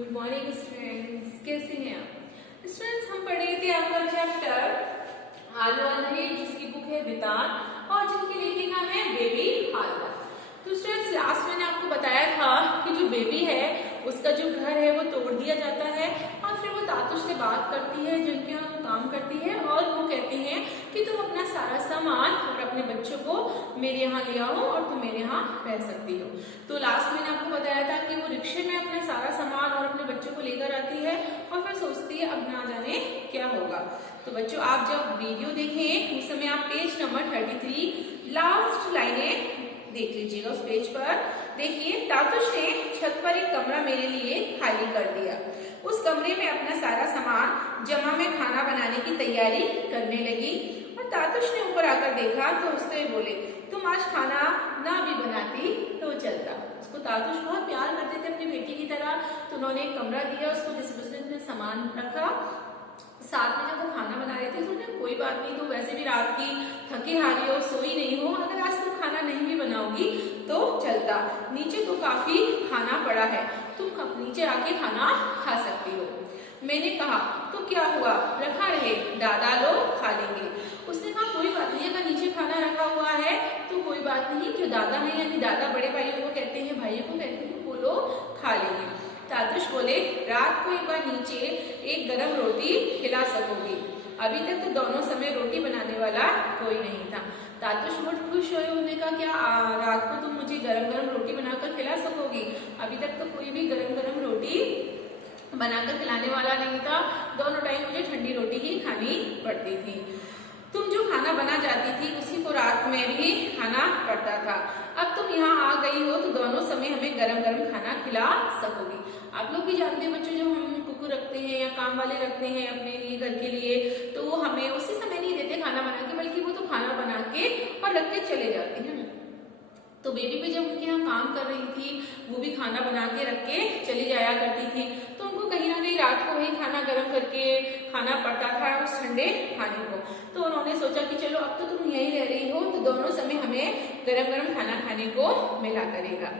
Good morning students, कैसे हैं आप स्टूडेंट्स। हम पढ़ रहे थे आपका चैप्टर आलू आंधे, जिसकी बुक है बितान और जिनकी लेखिका है बेबी हालवा। तो स्टूडेंट्स, लास्ट मैंने आपको बताया था कि जो बेबी है उसका जो घर है वो तोड़ दिया जाता है और फिर वो तातुश से बात करती है, जिनके यहाँ वो काम करती है, और वो कहते हैं कि तुम अपना सारा सामान और अपने बच्चों को मेरे यहाँ ले आओ और तुम मेरे यहाँ रह सकती हो। तो लास्ट मैंने आपको बताया था कि वो रिक्शे में अपना सारा सामान और अपने बच्चों को लेकर आती है और फिर सोचती है अब ना जाने क्या होगा। तो बच्चों, आप जब वीडियो देखें उस समय आप पेज नंबर 33 लास्ट लाइनें देख लीजिएगा। उस पेज पर देखिए, तातुश ने छत पर एक कमरा मेरे लिए खाली कर दिया। उस कमरे में अपना सारा सामान जमा में खाना बनाने की तैयारी करने लगी और तातुश ने ऊपर आकर देखा तो उससे बोले, तुम आज खाना ना भी बनाती तो चलता। उसको तातुश बहुत प्यार करते थे अपनी बेटी की तरह, तो उन्होंने एक कमरा दिया उसको जिसमें उसने सामान रखा। साथ में जब वो खाना बना रहे थे तो उन्हें कोई बात नहीं, तो वैसे भी रात की थकी हारी हो, सोई नहीं हो, अगर आज तुम खाना नहीं भी बनाओगी तो चलता, नीचे तो काफी खाना पड़ा है, तुम नीचे आके खाना खा सकती हो। मैंने कहा तो क्या हुआ, रखा रहे, दादा लोग खा लेंगे। उसने कहा कोई बात नहीं, अगर नीचे खाना रखा हुआ है तो कोई बात नहीं, जो दादा है यानी दादा बड़े भाइयों को कहते हैं, भाइयों को कहते हैं, वो लोग खा लेंगे। तातुश बोले, रात को एक बार नीचे एक गरम रोटी खिला सकोगी। अभी तक तो दोनों समय रोटी बनाने वाला कोई नहीं था। तातुश बहुत खुश हुए, उन्होंने कहा क्या रात को तुम मुझे गरम गरम रोटी बनाकर खिला सकोगी। अभी तक तो कोई भी गरम गरम रोटी बनाकर खिलाने वाला नहीं था, दोनों टाइम मुझे ठंडी रोटी ही खानी पड़ती थी। तुम जो खाना बना जाती थी उसी को रात में भी खाना पड़ता था। अब तुम यहाँ आ गई हो तो दोनों समय हमें गरम गरम खाना खिला सकोगी। आप लोग भी जानते हैं बच्चों, जब हम कुकुर रखते हैं या काम वाले रखते हैं अपने लिए घर के लिए, तो वो हमें उसी समय नहीं देते खाना बना के, बल्कि वो तो खाना बना के और रख के चले जाते हैं। तो बेबी भी जब उनके यहाँ काम कर रही थी वो भी खाना बना के रख के चली जाया करती थी, तो उनको कहीं ना कहीं रात को वही खाना गर्म करके खाना पड़ता था उस ठंडे खाने को। तो उन्होंने सोचा कि चलो अब तो तुम यहीं रह रही हो तो दोनों समय हमें गरम गरम खाना खाने को मिला करेगा।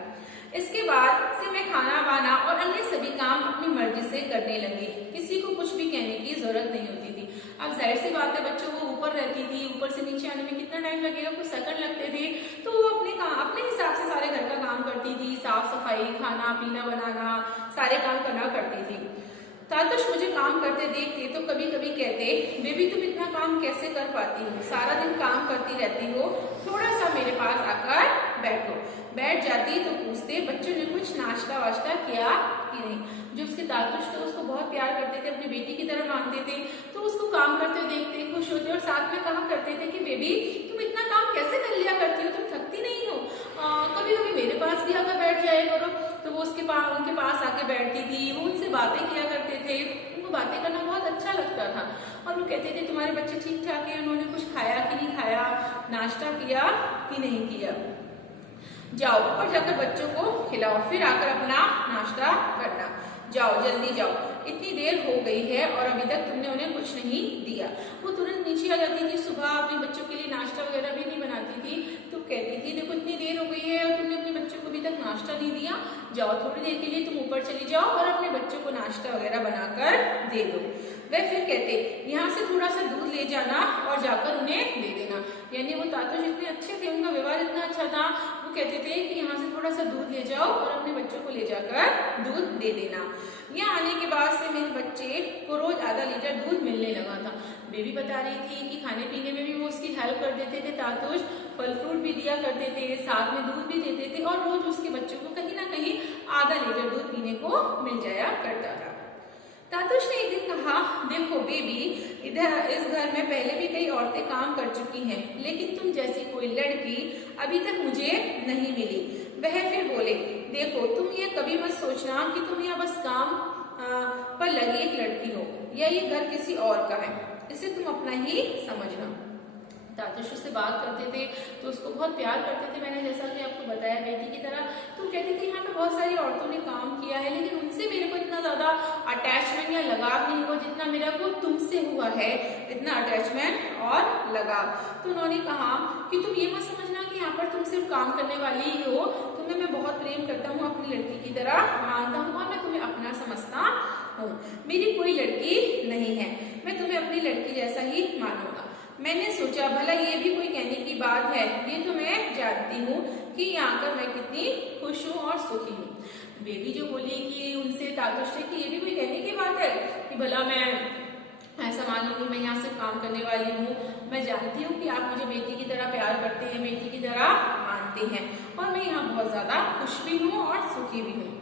इसके बाद से मैं खाना वाना और अन्य सभी काम अपनी मर्जी से करने लगी, किसी को कुछ भी कहने की जरूरत नहीं होती थी। अब जाहिर सी बात है बच्चों, वो ऊपर रहती थी, ऊपर से नीचे आने में कितना टाइम लगेगा, कुछ सेकंड लगते थे, तो वो अपने हिसाब से सारे घर का काम करती थी, साफ सफाई, खाना पीना बनाना, सारे काम करना करती थी। तातुश मुझे काम करते देखते तो कभी कभी कहते, बेबी तुम इतना काम कैसे कर पाती हो, सारा दिन काम करती रहती हो, थोड़ा सा मेरे पास आकर बैठो। बैठ जाती तो पूछते, बच्चों ने कुछ नाश्ता वाश्ता किया कि नहीं। जो उसके तातुश थे उसको बहुत प्यार करते थे, अपनी बेटी की तरह मानते थे, तो उसको काम करते देखते खुश होते और साथ में कहा करते थे कि बेबी तुम इतना काम कैसे कर लिया करती हो, तुम थकती नहीं हो, कभी कभी मेरे पास भी आकर बैठ जाया करो। तो वो उनके पास आके बैठती थी, वो उनसे बातें किया करते थे, उनको बातें करना बहुत अच्छा लगता था। और वो कहते थे तुम्हारे बच्चे ठीक ठाक है, उन्होंने कुछ खाया कि नहीं खाया, नाश्ता किया कि नहीं किया, जाओ ऊपर जाकर बच्चों को खिलाओ, फिर आकर अपना नाश्ता करना, जाओ जल्दी जाओ, इतनी देर हो गई है और अभी तक तुमने उन्हें कुछ नहीं दिया। वो तुरंत नीचे आ जाती थी, सुबह अपने बच्चों के लिए नाश्ता वगैरह भी नहीं बनाती थी, तो कहती थी देखो इतनी देर हो गई है और तुमने अपने बच्चों को अभी तक नाश्ता नहीं दिया, जाओ थोड़ी देर के लिए तुम ऊपर चली जाओ और अपने बच्चों को नाश्ता वगैरह बनाकर दे दो। वह फिर कहते, यहाँ से थोड़ा सा दूध ले जाना और जाकर उन्हें दे देना। यानी वो तातुश इतने अच्छे थे, उनका व्यवहार इतना अच्छा था, वो कहते थे कि यहाँ से थोड़ा सा दूध ले जाओ और अपने बच्चों को ले जाकर दूध दे देना। यहाँ आने के बाद से मेरे बच्चे को रोज आधा लीटर दूध मिलने लगा था। बेबी बता रही थी कि खाने पीने में भी वो उसकी हेल्प कर देते थे तातुश, फल फ्रूट भी दिया करते थे, साथ में दूध भी देते थे और रोज उसके बच्चों को कहीं ना कहीं आधा लीटर दूध पीने को मिल जाया करता था। तातुश ने एक दिन कहा, देखो बेबी, इधर इस घर में पहले भी कई औरतें काम कर चुकी हैं, लेकिन तुम जैसी कोई लड़की अभी तक मुझे नहीं मिली। वह फिर बोले, देखो तुम ये कभी मत सोचना कि तुम यहाँ बस काम पर लगी एक लड़की हो या ये घर किसी और का है, इसे तुम अपना ही समझना। तातुश उससे बात करते थे तो उसको बहुत प्यार करते थे, मैंने जैसा कि आपको बताया बेटी की तरह। तो कहती थी यहाँ पे बहुत सारी औरतों ने काम किया है, लेकिन उनसे मेरे को इतना ज्यादा अटैचमेंट या लगाव नहीं हुआ जितना मेरा को तुमसे हुआ है, इतना अटैचमेंट और लगाव। तो उन्होंने कहा कि तुम ये मत समझना कि यहाँ पर तुम सिर्फ काम करने वाली ही हो, तुम्हें मैं बहुत प्रेम करता हूँ, अपनी लड़की की तरह मानता हूँ और मैं तुम्हें अपना समझता हूँ, मेरी कोई लड़की नहीं है, मैं तुम्हें अपनी लड़की जैसा ही मानूंगा। मैंने सोचा भला ये भी कोई कहने की बात है, ये तो मैं जानती हूँ कि यहाँ आकर मैं कितनी खुश हूँ और सुखी हूँ। बेबी जो बोली कि उनसे तातुश थे कि ये भी कोई कहने की बात है कि भला मैं ऐसा मानूंगी, मैं यहाँ से काम करने वाली हूँ, मैं जानती हूँ कि आप मुझे बेटी की तरह प्यार करते हैं, बेटी की तरह मानते हैं और मैं यहाँ बहुत ज्यादा खुश भी हूँ और सुखी भी हूँ।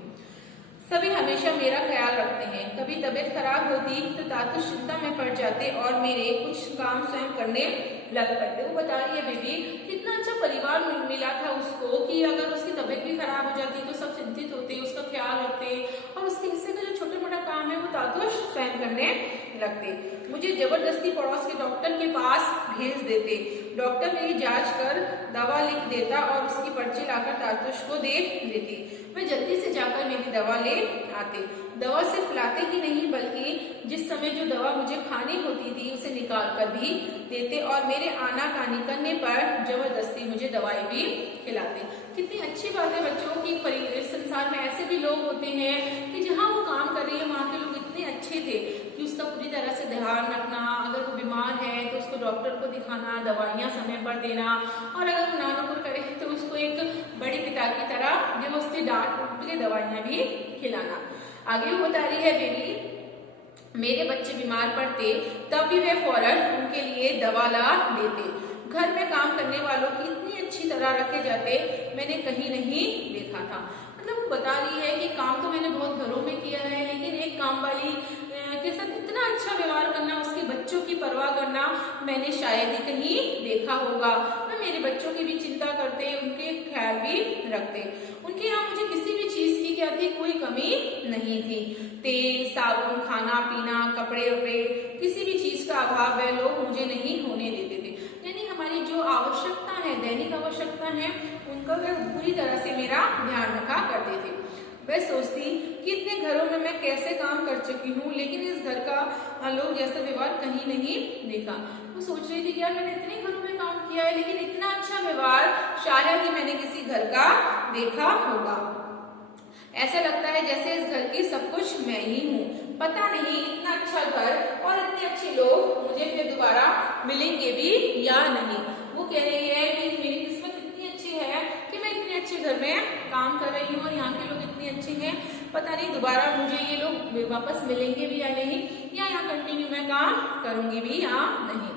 सभी हमेशा मेरा ख्याल रखते हैं, कभी तबीयत खराब होती तो तातुश चिंता में पड़ जाते और मेरे कुछ काम स्वयं करने लग पड़ते। वो बता रही है बेबी कितना अच्छा परिवार मिला था उसको कि अगर उसकी तबीयत भी खराब हो जाती तो सब चिंतित होते, उसका ख्याल रखते और उसके हिस्से का जो छोटा मोटा काम है वो तातुश स्वयं करने लगते। मुझे जबरदस्ती पड़ोस के डॉक्टर के पास भेज देते, डॉक्टर मेरी जांच कर दवा लिख देता और उसकी पर्ची लाकर तातुश को दे देती। वे जल्दी से जाकर मेरी दवा ले आते। दवा सिर्फ लाते ही नहीं बल्कि जिस समय जो दवा मुझे खानी होती थी उसे निकाल कर भी देते और मेरे आनाकानी करने पर जबरदस्ती मुझे दवाई भी खिलाते। कितनी अच्छी बात है बच्चों की, इस संसार में ऐसे भी लोग होते हैं कि जहाँ वो काम कर रही है वहाँ के लोग इतने अच्छे थे कि उसका पूरी तरह से ध्यान रखना, अगर वो बीमार है तो उसको डॉक्टर को दिखाना, दवाइयाँ समय पर देना और अगर वो नानुपुर करे तो उसको एक बड़े पिता की तरह व्यवस्थित डांट के दवाइयाँ भी खिलाना। आगे वो बता रही है बेबी मेरे बच्चे बीमार पड़ते तब भी वे फौरन उनके लिए दवा ला देते। घर में काम करने वालों की इतनी अच्छी तरह रखे जाते मैंने कहीं नहीं देखा था। मतलब वो बता रही है कि काम तो मैंने बहुत घरों में किया है लेकिन एक काम वाली के साथ इतना अच्छा व्यवहार करना, उसके बच्चों की परवाह करना मैंने शायद ही कहीं देखा होगा। मैं मेरे बच्चों की भी चिंता करते, उनके ख्याल भी रखते। उनके यहाँ मुझे किसी भी चीज की क्या थी, कोई कमी नहीं थी। तेल, साबुन, खाना पीना, कपड़े वपड़े, किसी भी चीज का अभाव वह लोग मुझे नहीं होने देते थे। यानी हमारी जो आवश्यकता है, दैनिक आवश्यकता है, उनका वे पूरी तरह से मेरा ध्यान रखा करते थे। मैं सोचती कि इतने घरों में मैं कैसे काम कर चुकी हूँ लेकिन इस घर का लोग जैसा व्यवहार कहीं नहीं देखा। वो सोच रही थी कि यार मैंने इतने घरों में काम किया है लेकिन इतना अच्छा व्यवहार शायद ही मैंने किसी घर का देखा होगा। ऐसा लगता है जैसे इस घर की सब कुछ मैं ही हूँ। पता नहीं इतना अच्छा घर और इतने अच्छे लोग मुझे फिर दोबारा मिलेंगे भी या नहीं। वो कह रही है कि मेरी किस्मत इतनी अच्छी है कि मैं इतने अच्छे घर में काम कर रही हूँ और यहाँ के लोग इतने अच्छे हैं, पता नहीं दोबारा मुझे ये लोग वापस मिलेंगे भी या नहीं, या यहाँ कंटिन्यू मैं काम करूंगी भी या नहीं।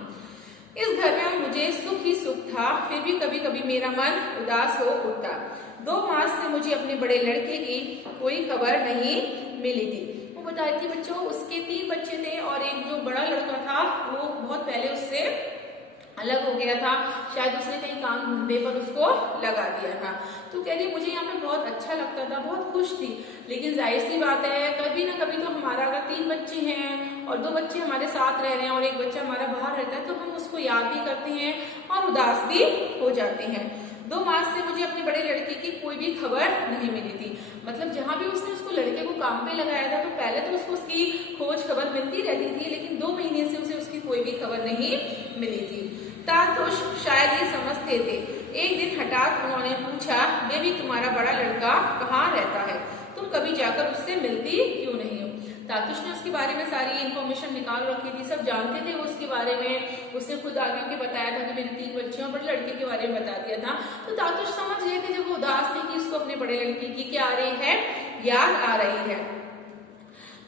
इस घर में मुझे सुख ही सुख था, फिर भी कभी कभी मेरा मन उदास हो उठता। 2 मास से मुझे अपने बड़े लड़के की कोई खबर नहीं मिली थी। वो बताती बच्चों उसके 3 बच्चे थे और एक जो बड़ा लड़का था वो बहुत पहले उससे अलग हो गया था, शायद उसने कहीं काम ढूंढने पर उसको लगा दिया था। तो कह रही मुझे यहाँ पे बहुत अच्छा लगता था, बहुत खुश थी, लेकिन जाहिर सी बात है कभी ना कभी तो हमारा अगर 3 बच्चे हैं और 2 बच्चे हमारे साथ रह रहे हैं और एक बच्चा हमारा बाहर रहता है तो हम उसको याद भी करते हैं और उदास भी हो जाते हैं। 2 मास से मुझे अपने बड़े लड़के की कोई भी खबर नहीं मिली थी। मतलब जहाँ भी उसने उसको लड़के को काम पे लगाया था तो पहले तो उसको उसकी खोज खबर मिलती रहती थी लेकिन 2 महीने से उसे उसकी कोई भी खबर नहीं मिली थी। तातुश शायद ये समझते थे। एक दिन हठात उन्होंने पूछा बेबी तुम्हारा बड़ा लड़का कहाँ रहता है, तुम कभी जाकर उससे मिलती क्यों नहीं हो। तातुश ने उसके बारे में सारी इन्फॉर्मेशन निकाल रखी थी, सब जानते थे वो उसके बारे में। उसने खुद आगे के बताया था कि मेरे 3 बच्चे और बड़े लड़के के बारे में बता दिया था। तो तातुश समझ गए थे जब वो उदास थी कि इसको अपने बड़े लड़के की क्या आ रही है, याद आ रही है।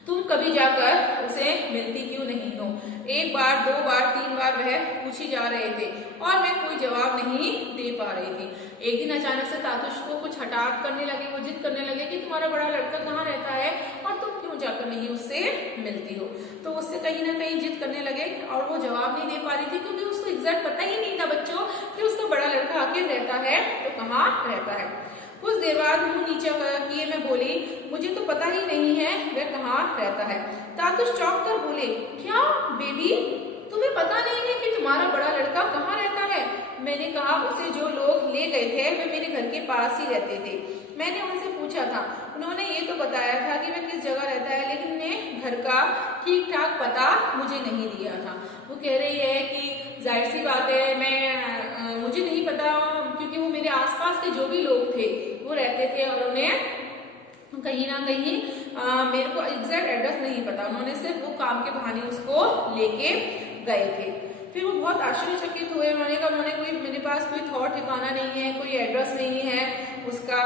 तुम कभी जाकर उसे मिलती क्यों नहीं हो। 1 बार 2 बार 3 बार वह पूछी जा रहे थे और मैं कोई जवाब नहीं दे पा रही थी। एक दिन अचानक से तातुश को कुछ हठात करने लगे, वो जिद करने लगे कि तुम्हारा बड़ा लड़का कहाँ रहता है और तुम क्यों जाकर नहीं उससे मिलती हो। तो उससे कहीं ना कहीं जिद करने लगे और वो जवाब नहीं दे पा रही थी क्योंकि उसको एग्जैक्ट पता ही नहीं था बच्चों कि उसका बड़ा लड़का आखिर रहता है तो कहाँ रहता है। कुछ देर बाद मुंह नीचा किए मैं बोली मुझे तो पता ही नहीं है वह कहाँ रहता है। तातुश चौंक कर बोले क्या बेबी तुम्हें पता नहीं है कि तुम्हारा बड़ा लड़का कहाँ रहता है। मैंने कहा उसे जो लोग ले गए थे वे मेरे घर के पास ही रहते थे। मैंने उनसे पूछा था, उन्होंने ये तो बताया था कि वह किस जगह रहता है लेकिन उन्हें घर का ठीक ठाक पता मुझे नहीं दिया था। वो कह रही है कि जाहिर सी बात है मुझे नहीं पता क्योंकि वो मेरे आसपास के जो भी लोग थे वो रहते थे और उन्हें कहीं ना कहीं मेरे को एग्जैक्ट एड्रेस नहीं पता, उन्होंने सिर्फ वो काम के बहाने उसको लेके गए थे। फिर वो बहुत आश्चर्यचकित हुए, उन्होंने कोई मेरे पास कोई थॉट ठिकाना नहीं है, कोई एड्रेस नहीं है उसका।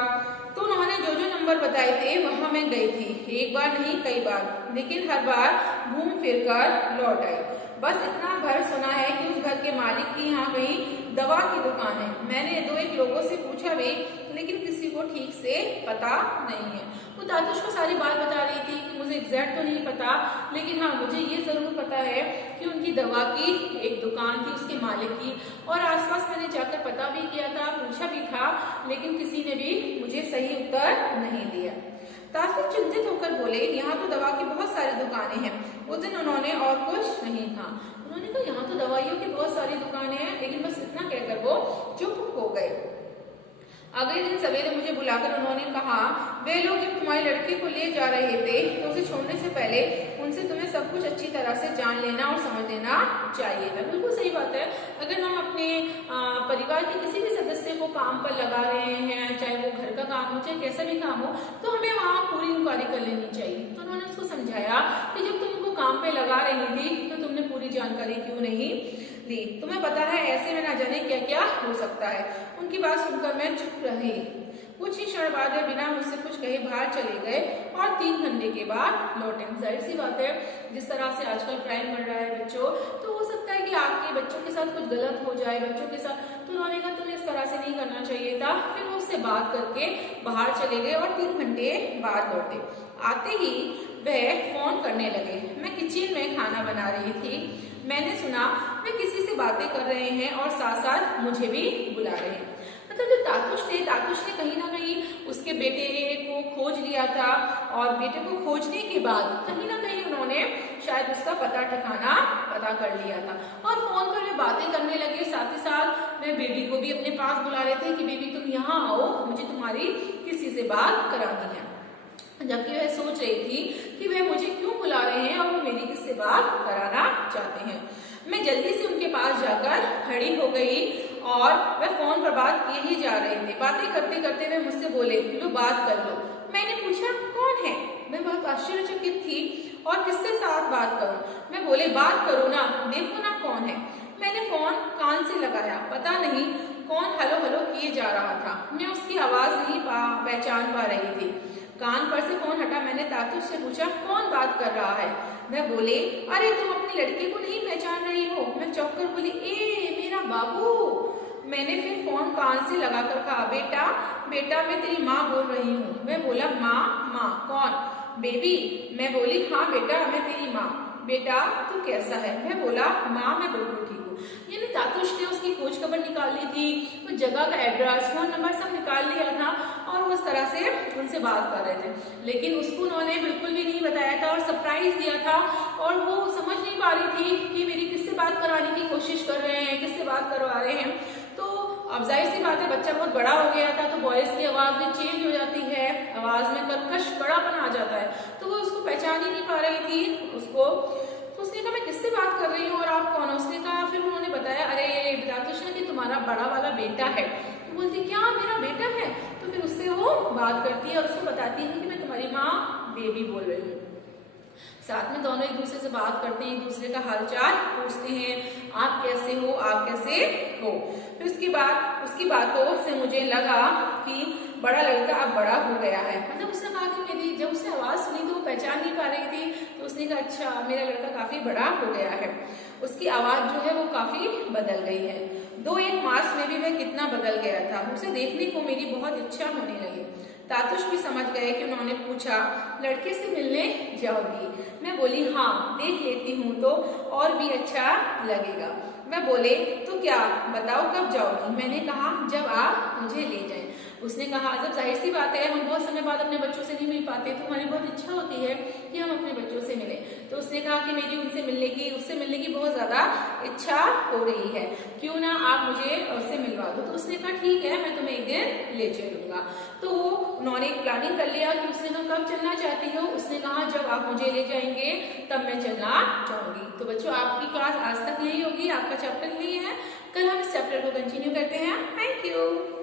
तो उन्होंने जो जो नंबर बताए थे वहां मैं गई थी, एक बार नहीं कई बार, लेकिन हर बार घूम फिर कर लौट आई। बस इतना भर सुना है कि उस घर के मालिक की यहाँ कहीं दवा की दुकान है। मैंने दो एक लोगों से पूछा भी, लेकिन किसी को ठीक से पता नहीं है। वो दातुश को सारी बात बता रही थी कि मुझे एग्जैक्ट तो नहीं पता, लेकिन हाँ मुझे ये जरूर पता है कि उनकी दवा की एक दुकान थी उसके मालिक की, और आसपास मैंने जाकर पता भी किया था, पूछा भी था, लेकिन किसी ने भी मुझे सही उत्तर नहीं दिया। तासुफ चिंतित होकर बोले, यहाँ तो दवा की बहुत सारी दुकानें हैं। उस दिन उन्होंने और कुछ नहीं कहा। उन्होंने कहा यहाँ तो दवाइयों की बहुत सारी दुकानें हैं, लेकिन बस इतना कहकर वो चुप हो गए। अगले दिन सवेरे मुझे बुलाकर उन्होंने कहा, वे लोग जब तुम्हारे लड़के को ले जा रहे थे तो उसे छोड़ने से पहले उनसे तुम्हें सब कुछ अच्छी तरह से जान लेना और समझ लेना चाहिए था। बिल्कुल सही बात है। अगर हम अपने परिवार के किसी भी सदस्य को काम पर लगा रहे हैं, चाहे वो घर का काम हो चाहे कैसा भी काम हो, तो हमें वहाँ पूरी इंक्वायरी कर लेनी चाहिए। तो उन्होंने उसको समझाया कि जब तुम उनको काम पे लगा रही थी तो तुमने पूरी जानकारी क्यों नहीं ली, तुम्हें पता है ऐसे में ना जाने क्या क्या हो सकता है। उनकी बात सुनकर मैं चुप रही। कुछ ही क्षण बाद वे बिना मुझसे कुछ कहे बाहर चले गए और 3 घंटे के बाद लौटे। जाहिर सी बात है, जिस तरह से आजकल क्राइम बढ़ रहा है बच्चों, तो हो सकता है कि आपके बच्चों के साथ कुछ गलत हो जाए, बच्चों के साथ। तो उन्होंने कहा तुम्हें इस तरह से नहीं करना चाहिए था। फिर वो उससे बात करके बाहर चले गए और 3 घंटे बाद लौटे। आते ही वह फोन करने लगे। मैं किचन में खाना बना रही थी। मैंने सुना वे किसी से बातें कर रहे हैं और साथ साथ मुझे भी बुला रहे हैं। मतलब जो तातुश थे, तातुश ने कहीं ना कहीं उसके बेटे को खोज लिया था, और बेटे को खोजने के बाद कहीं ना कहीं उन्होंने शायद उसका पता ठिकाना पता कर लिया था, और फोन पर वे बातें करने लगे। साथ ही साथ वे बेबी को भी अपने पास बुला रहे थे कि बेबी तुम यहाँ आओ, मुझे तुम्हारी किसी से बात करानी है। जबकि वह सोच रही थी कि वे मुझे क्यों बुला रहे हैं और वो मेरी किससे बात कराना चाहते हैं। मैं जल्दी से उनके पास जाकर खड़ी हो गई और वह फोन पर बात किए ही जा रहे थे। बातें करते करते वे मुझसे बोले, लो बात कर लो। मैंने पूछा कौन है? मैं बहुत आश्चर्यचकित थी और किससे साथ बात करूं? मैं बोले बात करो ना, देखो ना कौन है। मैंने फोन कान से लगाया, पता नहीं कौन हेलो हेलो किए जा रहा था। मैं उसकी आवाज नहीं पहचान पा रही थी। कान पर से फोन हटा। मैंने तातुश से पूछा कौन बात कर रहा है? वह बोले, अरे तुम अपने लड़के को नहीं पहचान रही हो? मैं चौंक कर बोली, ए मेरा बाबू। मैंने फिर फोन कान से लगाकर कहा, बेटा बेटा मैं तेरी माँ बोल रही हूँ। वह बोला, माँ माँ कौन? बेबी। मैं बोली, हाँ बेटा मैं तेरी माँ। बेटा तू कैसा है? मैं बोला, माँ मैं बिल्कुल ठीक हूँ। यानी तातुश ने उसकी खोज खबर निकाल ली थी, उस जगह का एड्रेस, फोन नंबर सब निकाल लिया था, और वो उस तरह से उनसे बात कर रहे थे। लेकिन उसको उन्होंने बिल्कुल भी नहीं बताया था और सरप्राइज दिया था, और वो समझ नहीं पा रही थी कि मेरी किससे बात कराने की कोशिश कर रहे हैं, किससे बात करवा रहे हैं। तो अब जाहिर सी बात है, बच्चा बहुत बड़ा हो गया था, तो वॉइस की आवाज भी चेंज हो जाती है, आवाज में कर्कश बड़ापन आ जाता है, तो वो उसको पहचान ही नहीं पा रही थी उसको। तो उसने कहा, मैं किससे बात कर रही हूँ और आप कौन? उसने कहा, फिर उन्होंने बताया, अरे तातुश ने कि तुम्हारा बड़ा वाला बेटा है। तो बोलती, क्या मेरा बेटा है? तो फिर उससे वो बात करती है और उसको बताती है कि मैं तुम्हारी माँ बेबी बोल रही हूँ। साथ में दोनों एक दूसरे से बात करते हैं, एक दूसरे का हालचाल पूछते हैं, आप कैसे हो, आप कैसे हो। फिर उसकी बातों से मुझे लगा कि बड़ा लड़का अब बड़ा हो गया है। मतलब उसने कहा कि मेरी जब उसने आवाज सुनी तो वो पहचान नहीं पा रही थी, तो उसने कहा, अच्छा मेरा लड़का काफी बड़ा हो गया है। उसकी आवाज जो है वो काफी बदल गई है। 2-1 मास में भी वह कितना बदल गया था। उसे देखने को मेरी बहुत इच्छा होने लगी। तातुश भी समझ गए कि उन्होंने पूछा, लड़के से मिलने जाओगी? मैं बोली, हाँ देख लेती हूँ तो और भी अच्छा लगेगा। वह बोले, तो क्या बताओ कब जाओगी? मैंने कहा, जब आप मुझे ले जाएं। उसने कहा, जब जाहिर सी बात है हम बहुत समय बाद अपने बच्चों से नहीं मिल पाते, तो हमारी बहुत इच्छा होती है कि हम अपने बच्चों से मिलें। तो उसने कहा कि मेरी उससे मिलने की बहुत ज्यादा इच्छा हो रही है, क्यों ना आप मुझे उससे मिलवा दो। तो उसने कहा, ठीक है मैं तुम्हें एक दिन ले चलूंगा। तो उन्होंने प्लानिंग कर लिया कि उसने कहा, कब चलना चाहती हो? उसने कहा, जब आप मुझे ले जाएंगे तब मैं चलना चाहूंगी। तो बच्चों आपकी क्लास आज तक यही होगी, आपका चैप्टर यही है। कल हम इस चैप्टर को कंटिन्यू करते हैं। Thank you.